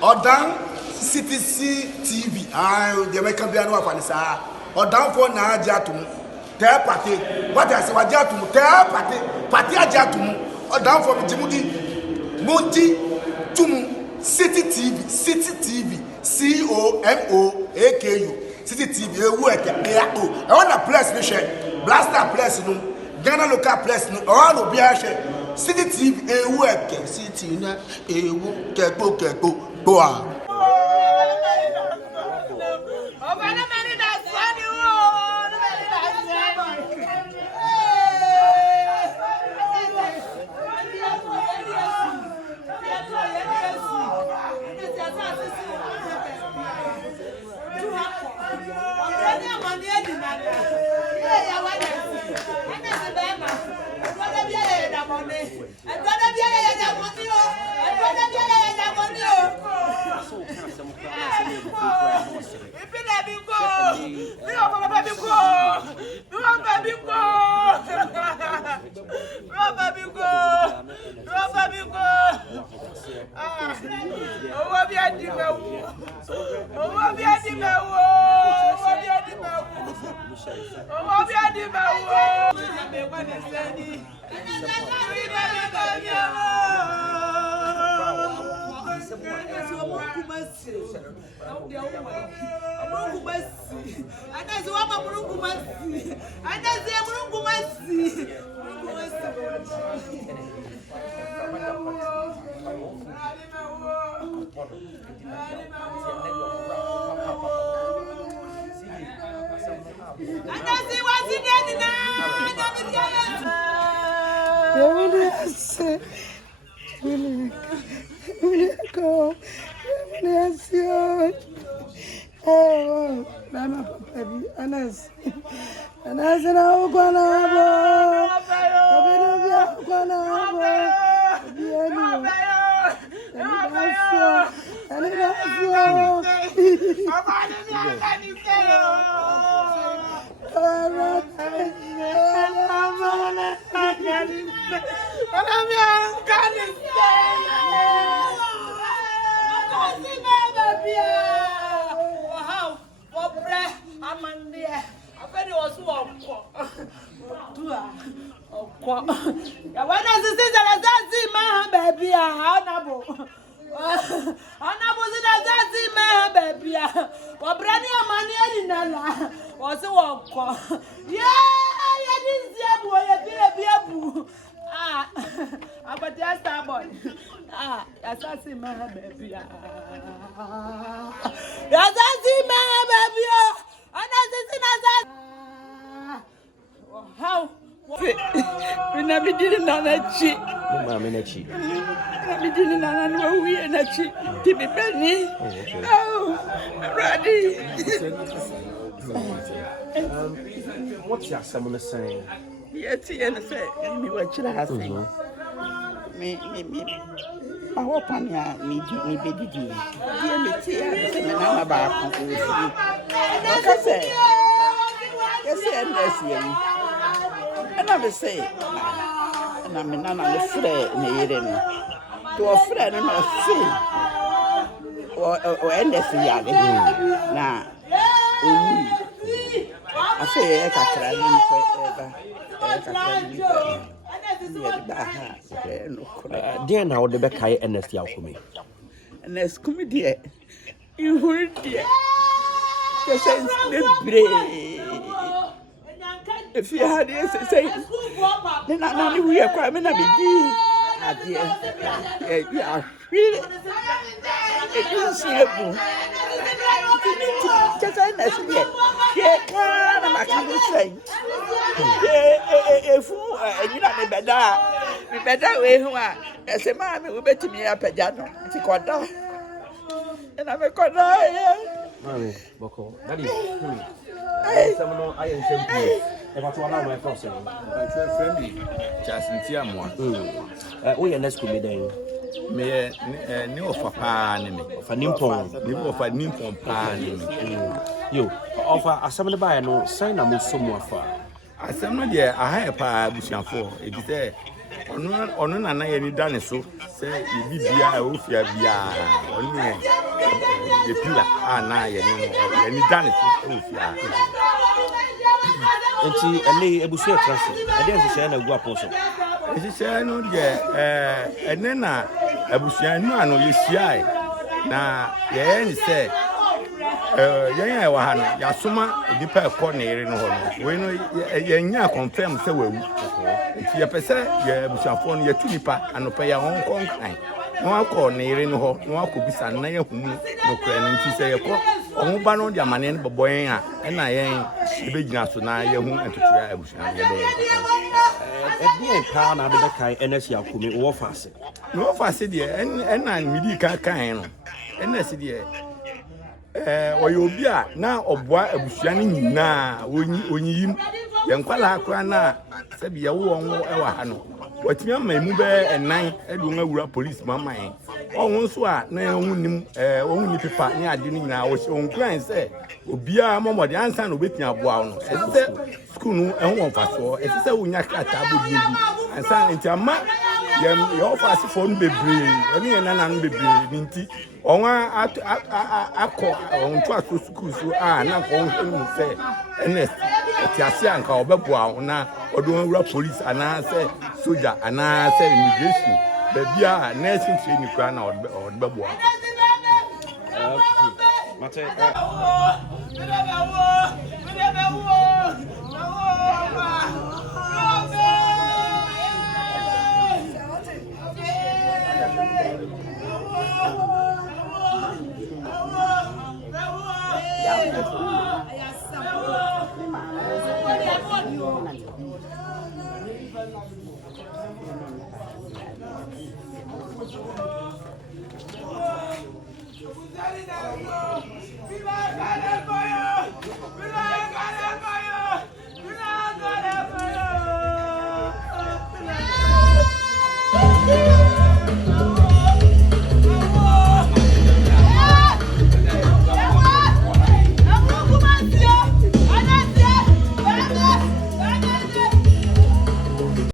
Odan CTC TV. The American piano of Anissa. Odan for na Jatum. Tell party. What I say, what Jatum? Tell party Jatum. Odan for Jimudi. Monty Tumu. City TV. COMOAKU. City TV. I want a place, Blaster place, no. Ghana local place, no. All of the City TV. City na keko. Go on. Akwatia star boy. Assassin my baby. Assassin my baby. Assassin. How? We never did another cheat. Mamma Nechi. We didn't know we and a cheat. Timmy Penny. Oh, ready. What's your someone saying? Yes, and say, me what should I have said? Me. I hope I'm me baby. Dear me, I'm about to say, yes, and I will say, and I'm none of the friend, to a friend and a friend, or Ernest Yaw. Now, I say, I can't dear now the back I Ernest Yaw Kumi. Ernest Kumi dear, you heard dear. The sense the brave. If you had this, say, then I know we are quite many. Dear, you are really. It doesn't see a boom. Just Ernest, yeah, I'm say. If you know me better way who are as a man who bet me up a jano. It's a quarter. And I'm a quarter. Mammy, Boko, that is someone I am simply. If I told my person, I'm friendly. Just in Tiamwa. We are next to me then. Me no for pan for Nimpon, for Nimpon pan. You offer a summer by no sign. I'm so more far. I said, no, dear, I have a bushing for it is there. ono na na ye ni dane so se ye bibia e ofia bia ono ye pila na ye ni dane so ofia enti ene ebusu etrase ade nhyehyɛ na gu apon so nhyehyɛ no de ene na abusuan no ano ye hyiae na ye ni se yɛn a ɛwɔ ha no yɛasoma nipa ɛkɔ ne yere no hɔ no wei no yɛnya confirm sɛ wawu nti yɛpɛ sɛ yɛ abusuafoɔ no yɛtu nipa anɔpɛ yɛ wɔn nkɔ nkan na wakɔ ne yere no hɔ na wakɔ bisa na yɛhu mu nokora no nti sɛ yɛkɔ ɔmo ba no de amane no bɔbɔ yɛn a ɛna yɛn yɛbɛgyina so na yɛhu ntotoa abusua no yɛbɛyɛ ɛdeɛn paa na abɛbɛkae Ernest Yaw Kumi wɔ fa ase na wɔfa ase deɛ ɛna midi kan no Ernest deɛ oye obi a na oboa abusua ne nyinaa onyiyim yenkwala akwa na se bi yewo won e wa ha no watimi ama mu be enan edu nwura police maman ohun nso a na ehun nim ohun ni pepa ne ade ne nyinaa wo onkran se obi a momode ansa na obetia aboa no se school no ehun won faso e se wonya krata abodi bi ansa nti ama ye offer for no bebre eni ye nana no bebre nti onwa akọ onto aso school so na ko hunu se Ernest ti ase anka obeboa na odo wura police ana se soldier ana se immigration baby a nursing training kra na odbeboa mate Viva